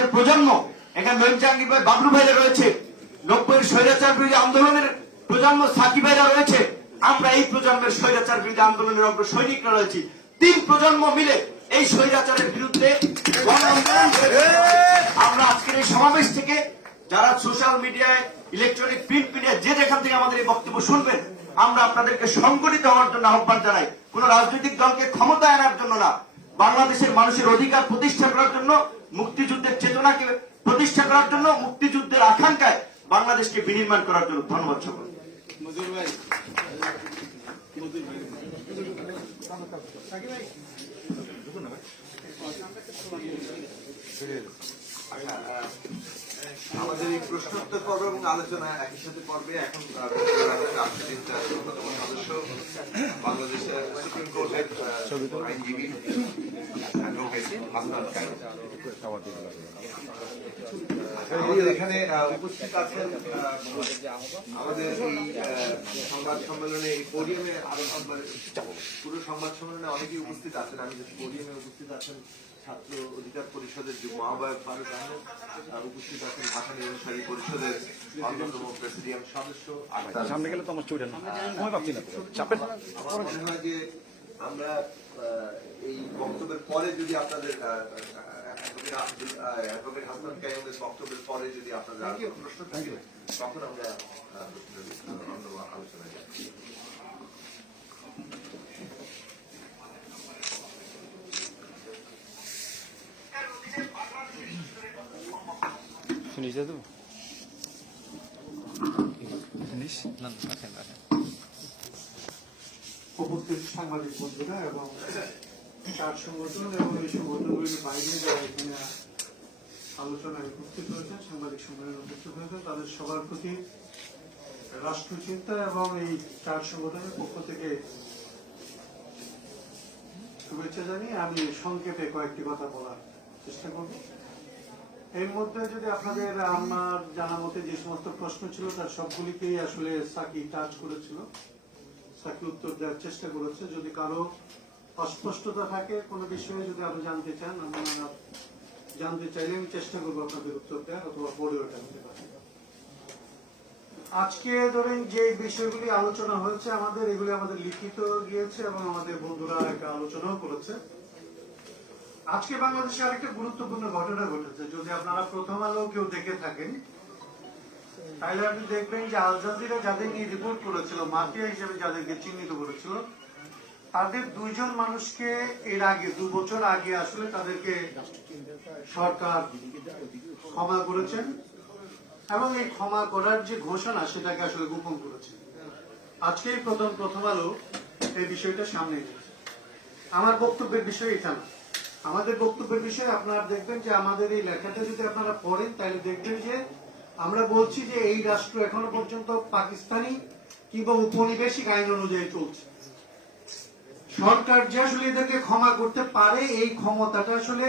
মুক্তিযুদ্ধের প্রজন্ম, এখানে মেম জাহাঙ্গীর ভাই, বাবলু ভাইরা রয়েছে, 90-এর স্বৈরাচার বিরোধী আন্দোলনের প্রজন্ম সাকিব ভাইরা রয়েছে, আমরা এই প্রজন্মের স্বৈরাচার বিরোধী আন্দোলনের অগ্র সৈনিকরা রয়েছি। 3 প্রজন্ম মিলে এই স্বৈরাচারের বিরুদ্ধে গণ আন্দোলন করেছি। আমরা আজকের এই সমাবেশ থেকে যারা সোশ্যাল মিডিয়ায়, ইলেকট্রনিক প্রিন্ট মিডিয়া যে যেখান থেকে আমাদের এই বক্তব্য শুনবেন, আমরা আপনাদেরকে সংগঠিত হওয়ার জন্য আহ্বান জানাই। কোন রাজনৈতিক দলকে ক্ষমতায় আনার জন্য না, বাংলাদেশের মানুষের অধিকার প্রতিষ্ঠা করার জন্য, মুক্তিযুদ্ধের চেতনাকে প্রতিষ্ঠা করার জন্য, মুক্তিযুদ্ধের আকাঙ্ক্ষায় বাংলাদেশকে বিনির্মাণ করার জন্য। ধন্যবাদ সকল। আমাদের এই প্রশ্নোত্তর পর্ব এবং আলোচনা একই সাথে পর্বে এখন অন্যতম সদস্য বাংলাদেশের সুপ্রিম কোর্টের আইনজীবী আমাদের এখানে উপস্থিত আছেন। আমাদের এই সংবাদ সম্মেলনে, এই পোডিয়ামে আরো পুরো সংবাদ সম্মেলনে অনেকেই উপস্থিত আছেন। আমি পোডিয়ামে উপস্থিত আছেন ছাত্র অধিকার পরিষদের যুগ্ম আহ্বায়ক ফারুক আহমেদ, উপস্থিত আছেন ঢাকা নির্বাচনী পরিষদের অন্যতম প্রেসিডিয়াম সদস্য। সামনে গেলে তো আমার স্টুডেন্ট আমার মনে হয় যে আমরা এই বক্তব্যের পরে যদি আপনাদের অ্যাডভোকেট হাসান কাইয়ুমের বক্তব্যের পরে যদি আপনাদের আরো প্রশ্ন থাকে তখন আমরা অন্য আলোচনায় যাচ্ছি। শুনিস তো উপস্থিত সাংবাদিক বন্ধুরা এবং চার সংগঠন এবং এই সংগঠনগুলির বাইরে যারা এখানে আলোচনায় উপস্থিত হয়েছেন, সাংবাদিক সম্মেলনে উপস্থিত হয়েছেন, তাদের সবার প্রতি রাষ্ট্রচিন্তা এবং এই চার সংগঠনের পক্ষ থেকে শুভেচ্ছা জানিয়ে আমি সংক্ষেপে কয়েকটি কথা বলার চেষ্টা করব। এর মধ্যে যদি আপনাদের আমার জানা মতে যে সমস্ত প্রশ্ন ছিল তার সবগুলিকেই আসলে সাকি টাচ করেছিল, সাকি উত্তর দেওয়ার চেষ্টা করেছে। যদি কারো অস্পষ্টতা থাকে কোনো বিষয়ে, যদি আপনি জানতে চান, আপনারা জানতে চাইলে আমি চেষ্টা করবো আপনাদের উত্তর দেওয়ার, অথবা পরে ওটা দিতে পারি। আজকে ধরেন যে বিষয়গুলি আলোচনা হয়েছে আমাদের, এগুলি আমাদের লিখিত গিয়েছে এবং আমাদের বন্ধুরা একটা আলোচনাও করেছে। আজকে বাংলাদেশে আরেকটা গুরুত্বপূর্ণ ঘটনা ঘটেছে। যদি আপনারা প্রথম আলো কেউ দেখে থাকেন তাহলে আপনি দেখবেন যে আল জাজিরা যাদের নিয়ে রিপোর্ট করেছিল, মাফিয়া হিসেবে যাদেরকে চিহ্নিত করেছিল, তাদের 2 জন মানুষকে এর আগে 2 বছর আগে আসলে তাদেরকে সরকার ক্ষমা করেছেন এবং এই ক্ষমা করার যে ঘোষণা সেটাকে আসলে গোপন করেছে। আজকেই প্রথম আলো এই বিষয়টা সামনে এসেছে। আমার বক্তব্যের বিষয় এটা না, আমাদের বক্তব্যের বিষয়ে আপনারা দেখবেন যে আমাদের এই লেখাটা যদি আপনারা পড়েন তাহলে দেখবেন যে আমরা বলছি যে এই রাষ্ট্র এখনো পর্যন্ত পাকিস্তানি কিংবা উপনিবেশিক আইন অনুযায়ী চলছে। সরকার যে আসলে এদেরকে ক্ষমা করতে পারে এই ক্ষমতাটা আসলে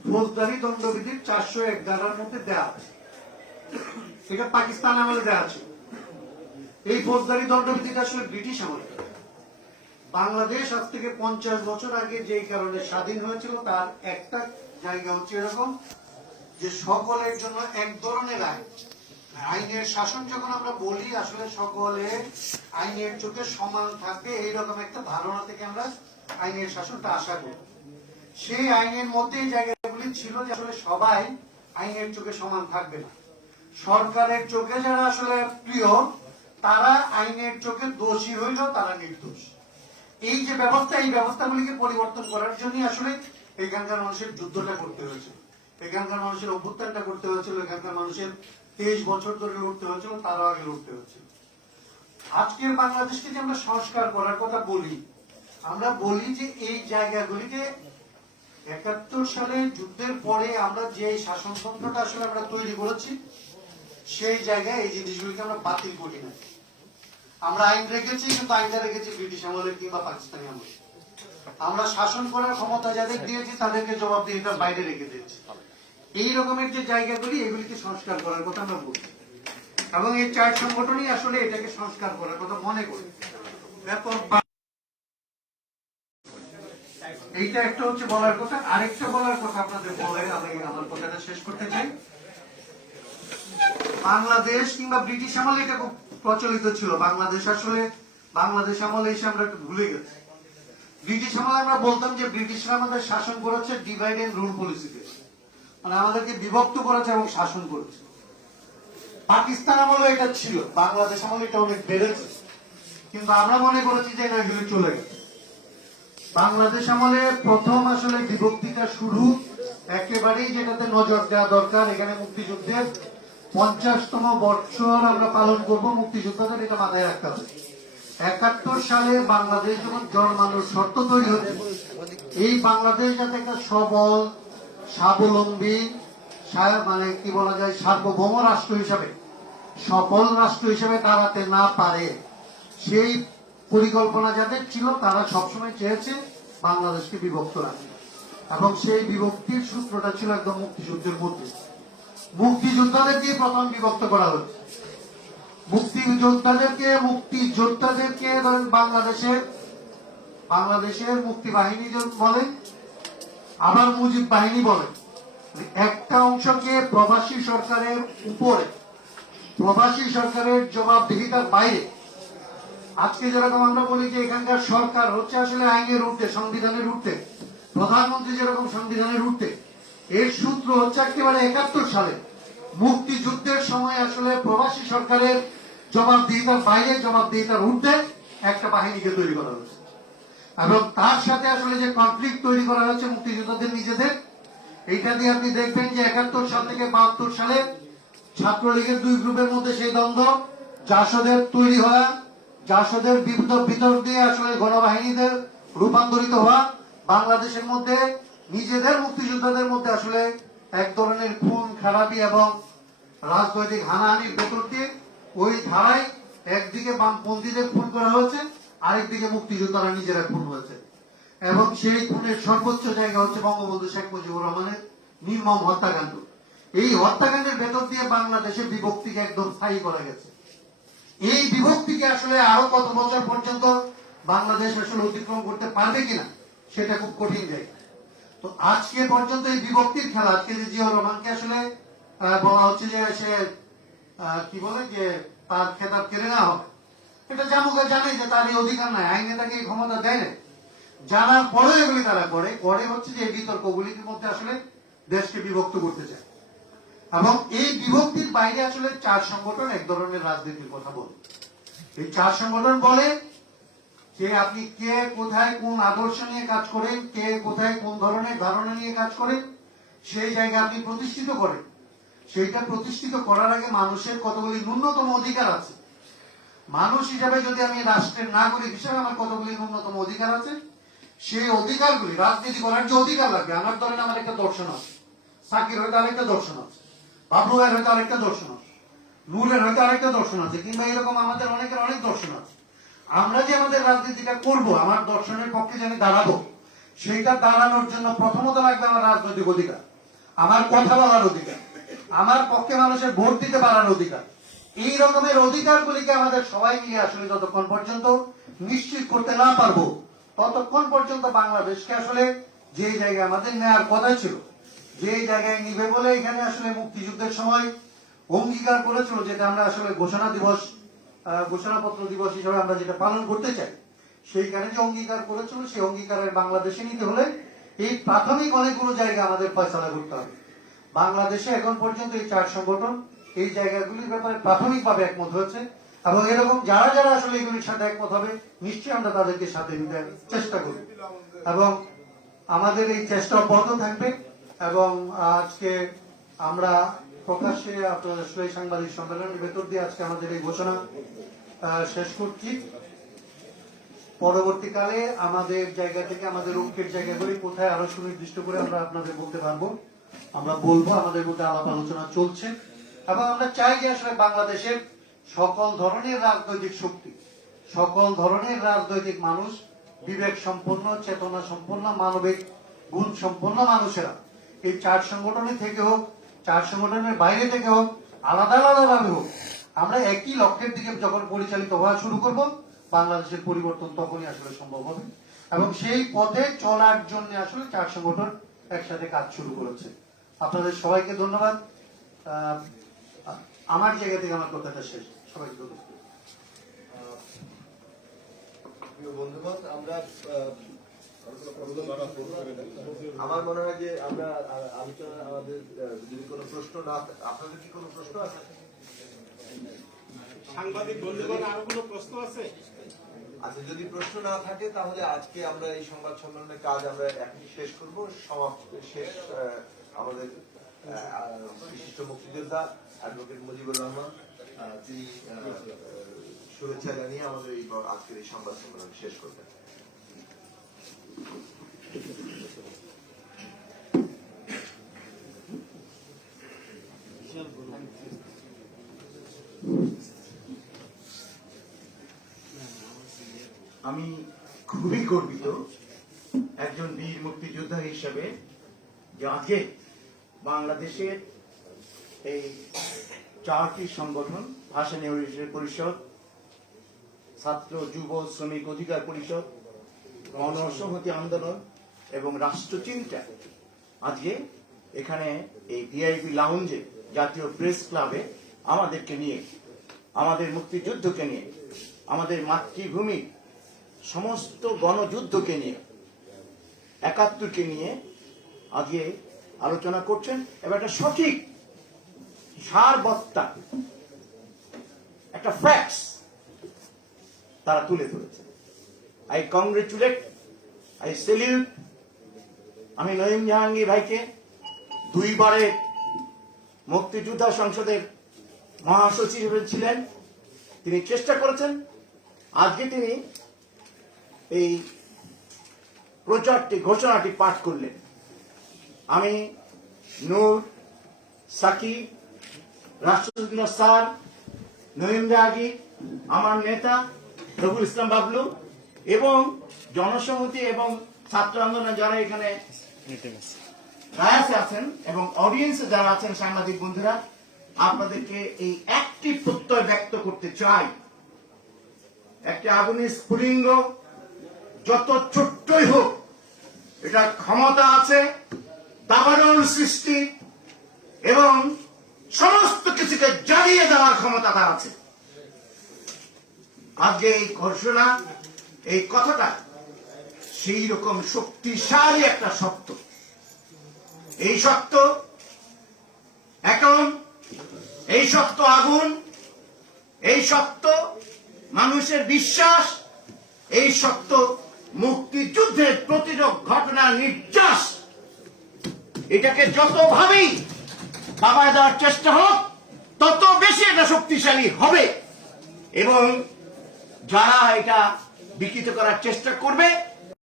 ফৌজদারি দণ্ডবিধির 401 ধারার মধ্যে দেওয়া আছে। এটা পাকিস্তান আমলে দেওয়া আছে। এই ফৌজদারি দণ্ডবিধিটা আসলে ব্রিটিশ আমলে। বাংলাদেশ আজ থেকে 50 বছর আগে যে কারণে স্বাধীন হয়েছিল তার একটা জায়গা হচ্ছে এরকম যে সকলের জন্য এক ধরনের আইন, আইনের শাসন যখন আমরা বলি আসলে সকলে আইনের চোখে সমান থাকবে এইরকম একটা ধারণা থেকে আমরা আইনের শাসনটা আশা করি। সেই আইনের মধ্যে এই জায়গাগুলি ছিল যে আসলে সবাই আইনের চোখে সমান থাকবে না। সরকারের চোখে যারা আসলে প্রিয় তারা আইনের চোখে দোষী হইল, তারা নির্দোষ। এই যে ব্যবস্থা, এই ব্যবস্থাগুলিকে পরিবর্তন করার জন্য আসলে এখানকার মানুষের যুদ্ধটা করতে হয়েছে, এখানকার মানুষের অভ্যুত্থানটা করতে হয়েছিল, এখানকার মানুষের 23 বছর ধরে লড়তে হয়েছিল, তারাও আগে লড়তে হয়েছিল। আজকের বাংলাদেশকে যে আমরা সংস্কার করার কথা বলি, আমরা বলি যে এই জায়গাগুলিকে 71 সালে যুদ্ধের পরে আমরা যে শাসনতন্ত্রটা আসলে আমরা তৈরি করেছি সেই জায়গায় এই জিনিসগুলিকে আমরা বাতিল করি না। আমরা আইন রেখেছি, কিন্তু আইনটা রেখেছি ব্রিটিশ আমলের কিংবা পাকিস্তানি আমলে। আমরা শাসন করার ক্ষমতা যাদের দিয়েছি তাদেরকে জবাবদিহিতার বাইরে রেখে দিয়েছি। এই রকমের যে জায়গাগুলি এগুলিকে সংস্কার করার কথা আমরা বলছি এবং এই 4 সংগঠনই আসলে এটাকে সংস্কার করার কথা মনে করি। এইটা একটা হচ্ছে বলার কথা। আরেকটা বলার কথা আপনাদের বলে আমি আমার কথাটা শেষ করতে চাই। বাংলাদেশ কিংবা ব্রিটিশ আমলে এটা খুব প্রচলিত ছিল। বাংলাদেশ আমলে এসে আমরা একটু ভুলে গেছি। ব্রিটিশ আমলে আমরা বলতাম যে ব্রিটিশরা আমাদের শাসন করেছে ডিভাইড এন্ড রুল পলিসিতে, মানে আমাদেরকে বিভক্ত করেছে এবং শাসন করেছে। পাকিস্তান আমলে এটা ছিল, বাংলাদেশ আমলে এটা অনেক বেড়েছে, কিন্তু আমরা মনে করেছি যে এটা এগুলো চলে গেছে। বাংলাদেশ আমলে প্রথম আসলে বিভক্তিটা শুরু একেবারেই যেটাতে নজর দেওয়া দরকার, এখানে মুক্তিযুদ্ধের 50তম বৎসর আমরা পালন করব, মুক্তিযোদ্ধাদের এটা মাথায় রাখতে হবে। 71 সালে বাংলাদেশ যখন জন্মানোর শর্ত তৈরি হচ্ছে, এই বাংলাদেশ যাতে একটা সবল স্বাবলম্বী মানে কি বলা যায় সার্বভৌম রাষ্ট্র হিসাবে, সফল রাষ্ট্র হিসাবে দাঁড়াতে না পারে, সেই পরিকল্পনা যাদের ছিল তারা সবসময় চেয়েছে বাংলাদেশকে বিভক্ত রাখতে, এবং সেই বিভক্তির সূত্রটা ছিল একদম মুক্তিযুদ্ধের মধ্যে। মুক্তিযোদ্ধাদেরকে প্রথম বিভক্ত করা হয়েছে। মুক্তিযোদ্ধাদেরকে ধরেন বাংলাদেশের মুক্তি বাহিনী বলেন, আবার মুজিব বাহিনী বলেন। একটা অংশকে প্রবাসী সরকারের উপরে, প্রবাসী সরকারের জবাবদিহিতার বাইরে। আজকে যেরকম আমরা বলি যে এখানকার সরকার হচ্ছে আসলে আইনের ঊর্ধ্বে, সংবিধানের ঊর্ধ্বে, প্রধানমন্ত্রী যেরকম সংবিধানের ঊর্ধ্বে, এর সূত্র হচ্ছে একেবারে 71 সালে মুক্তিযুদ্ধের সময় আসলে প্রবাসী সরকারের জবাবদিহিতার বাইরে, জবাবদিহিতার ঊর্ধ্বে একটা বাহিনীকে তৈরি করা হয়েছে। এবং তার সাথে আসলে যে কনফ্লিক্ট তৈরি করা হয়েছে মুক্তিযোদ্ধাদের নিজেদের, এইটা দিয়ে আপনি দেখবেন যে 71 সাল থেকে 72 সালে ছাত্রলীগের দুই গ্রুপের মধ্যে সেই দ্বন্দ্ব, জাসদের তৈরি হওয়া, জাসদের ভিতর দিয়ে আসলে গণবাহিনীদের রূপান্তরিত হওয়া, বাংলাদেশের মধ্যে নিজেদের মুক্তিযোদ্ধাদের মধ্যে আসলে এক ধরনের খুন খারাপি এবং রাজনৈতিক হানাহানির ভেতর দিয়ে ওই ধারায় একদিকে বামপন্থীদের খুন করা হয়েছে, আরেকদিকে মুক্তিযোদ্ধারা নিজেরা খুন হয়েছে। এবং সেই খুনের সর্বোচ্চ জায়গা হচ্ছে বঙ্গবন্ধু শেখ মুজিবুর রহমানের নির্মম হত্যাকাণ্ড। এই হত্যাকাণ্ডের ভেতর দিয়ে বাংলাদেশের বিভক্তিকে একদম স্থায়ী করা গেছে। এই বিভক্তিকে আসলে আরো কত বছর পর্যন্ত বাংলাদেশ আসলে অতিক্রম করতে পারবে কিনা সেটা খুব কঠিন জায়গা। তো আজকে পর্যন্ত এই বিভক্তির খেলা, আজকে যে জিয়াউর রহমানকে আসলে বলা হচ্ছে যে সে কি বলে যে তার খেতাব কেড়ে নেওয়া হবে, এটা জামুকা জানে যে তার এই অধিকার নাই, আইনে তাকে এই ক্ষমতা দেয় না। জানার পরে এগুলি তারা করে হচ্ছে যে এই বিতর্কগুলির মধ্যে আসলে দেশকে বিভক্ত করতে চায়। এবং এই বিভক্তির বাইরে আসলে চার সংগঠন এক ধরনের রাজনীতির কথা বলে। এই চার সংগঠন বলে যে আপনি কে কোথায় কোন আদর্শ নিয়ে কাজ করেন, কে কোথায় কোন ধরনের ধারণা নিয়ে কাজ করেন, সেই জায়গা আপনি প্রতিষ্ঠিত করেন। সেইটা প্রতিষ্ঠিত করার আগে মানুষের কতগুলি ন্যূনতম অধিকার আছে। মানুষ হিসাবে যদি আমি রাষ্ট্রের নাগরিক হিসাবে আমার কতগুলি ন্যূনতম অধিকার আছে, সেই অধিকারগুলি রাজনীতি করার যে অধিকার লাগবে, আমার ধরেন আমার একটা দর্শন আছে, সাকির হয়তো আরেকটা দর্শন আছে, বাবলু ভাইয়ের হয়তো আরেকটা দর্শন আছে, নূরের হয়তো আরেকটা দর্শন আছে, কিংবা এরকম আমাদের অনেকের অনেক দর্শন আছে। আমরা যে আমাদের রাজনীতিটা করব, আমার দর্শনের পক্ষে যে আমি দাঁড়াবো, সেইটা দাঁড়ানোর জন্য প্রথমত লাগবে আমার রাজনৈতিক অধিকার, আমার কথা বলার অধিকার, আমার পক্ষে মানুষের ভোট দিতে পারার অধিকার। এই রকমের অধিকারগুলিকে আমাদের সবাই মিলে আসলে যতক্ষণ পর্যন্ত নিশ্চিত করতে না পারবো, ততক্ষণ পর্যন্ত বাংলাদেশকে আসলে যে জায়গায় আমাদের নেওয়ার কথা ছিল, যে জায়গায় নিবে বলে এখানে আসলে মুক্তিযুদ্ধের সময় অঙ্গীকার করেছিল, যেটা আমরা আসলে ঘোষণাপত্র দিবস হিসেবে আমরা যেটা পালন করতে চাই, সেইখানে যে অঙ্গীকার করেছিল, সেই অঙ্গীকারের বাংলাদেশে নিতে হলে এই প্রাথমিক অনেকগুলো জায়গা আমাদের ফয়সালা করতে হবে। বাংলাদেশে এখন পর্যন্ত এই চার সংগঠন এই জায়গাগুলির ব্যাপারে প্রাথমিকভাবে একমত হয়েছে, এবং এরকম যারা যারা আসলে এগুলির সাথে একমত হবে, নিশ্চয়ই আমরা তাদেরকে সাথে নিতে চেষ্টা করব, এবং আমাদের এই চেষ্টা অব্যাহত থাকবে। এবং আজকে আমরা প্রকাশ্যে আপনাদের সাংবাদিক সম্মেলনের ভেতর দিয়ে আজকে আমাদের এই ঘোষণা শেষ করছি। পরবর্তীকালে আমাদের জায়গা থেকে আমাদের ঐক্যের জায়গাগুলি কোথায় আরো সুনির্দিষ্ট করে আমরা আপনাদের বলতে পারবো, আমরা বলবো। আমাদের মধ্যে আলাপ আলোচনা চলছে, এবং আমরা চাই যে আসলে বাংলাদেশের সকল ধরনের রাজনৈতিক শক্তি, সকল ধরনের রাজনৈতিক মানুষ, বিবেক সম্পন্ন, চেতনা সম্পন্ন, মানবিক গুণ সম্পন্ন মানুষেরা এই চার সংগঠনে থেকে হোক, চার সংগঠনের বাইরে থেকে হোক, আলাদা আলাদা ভাবে হোক, আমরা একই লক্ষ্যের দিকে যখন পরিচালিত হওয়া শুরু করব, বাংলাদেশের পরিবর্তন তখনই আসলে সম্ভব হবে। এবং সেই পথে চলার জন্য আসলে 4 সংগঠন একসাথে কাজ শুরু করেছে। আপনাদের সবাইকে ধন্যবাদ। আমার জায়গা থেকে আমার কথাটা শেষ। সবাইকে ধন্যবাদ। প্রিয় বন্ধুগণ, আমরা আমার মনে হয় যে আমরা আলোচনা আমাদের যদি কোনো প্রশ্ন না, আপনাদের কি কোনো প্রশ্ন আছে? সাংবাদিক বন্ধুগণ আরো কোনো প্রশ্ন আছে? আচ্ছা, যদি প্রশ্ন না থাকে তাহলে আজকে আমরা এই সংবাদ সম্মেলনের কাজ আমরা এখনই শেষ করব। শেষ আমাদের বিশিষ্ট মুক্তিযোদ্ধা অ্যাডভোকেট মুজিবুর রহমান তিনি শুভেচ্ছা জানিয়ে আমাদের এই আজকের এই সংবাদ সম্মেলন শেষ করবেন। আমি খুবই গর্বিত একজন বীর মুক্তিযোদ্ধা হিসেবে যে আজকে বাংলাদেশের এই 4টি সংগঠন, ভাষা নির্বাচন পরিষদ, ছাত্র যুব শ্রমিক অধিকার পরিষদ, গণসংহতি আন্দোলন এবং রাষ্ট্রচিন্তা আজকে এখানে এই ভিআইপি লাউঞ্জে জাতীয় প্রেস ক্লাবে আমাদেরকে নিয়ে, আমাদের মুক্তিযুদ্ধকে নিয়ে, আমাদের মাতৃভূমি সমস্ত গণযুদ্ধকে নিয়ে, 71কে নিয়ে আজকে আলোচনা করছেন এবং একটা সঠিক সারবত্তা, একটা ফ্যাক্টস তারা তুলে ধরেছে। I congratulate, I salute. আমি নঈম জাহাঙ্গীর ভাইকে 2 বারের মুক্তিযোদ্ধা সংসদের মহাসচিব ছিলেন, তিনি চেষ্টা করেছেন। আজকে তিনি এই প্রচারটি ঘোষণাটি পাঠ করলেন। আমি নূর, সাকিব, রাষ্ট্রযুগ্ম স্যার, নঈম জাহাঙ্গীর, আমার নেতা রবুল ইসলাম বাবলু এবং জনসংহতি এবং ছাত্র আন্দোলনে যারা এখানে রায়াসে আছেন এবং অডিয়েন্সে যারা আছেন, সাংবাদিক বন্ধুরা, আপনাদেরকে এই একটি প্রত্যয় ব্যক্ত করতে চাই। একটি আগুনের স্ফুলিঙ্গ যত ছোট্টই হোক, এটার ক্ষমতা আছে দাবানল সৃষ্টি এবং সমস্ত কিছুকে জ্বালিয়ে দেওয়ার ক্ষমতা তার আছে। আজকে এই ঘোষণা, এই কথাটা সেই রকম শক্তিশালী একটা সত্য। এই সত্য এখন, এই সত্য আগুন, এই সত্য মানুষের বিশ্বাস, এই সত্য মুক্তিযুদ্ধের প্রতিরোধ ঘটনার নির্যাস। এটাকে যতভাবেই দাবায় দেওয়ার চেষ্টা হোক, তত বেশি এটা শক্তিশালী হবে এবং যারা এটা বিকৃত করার চেষ্টা করবে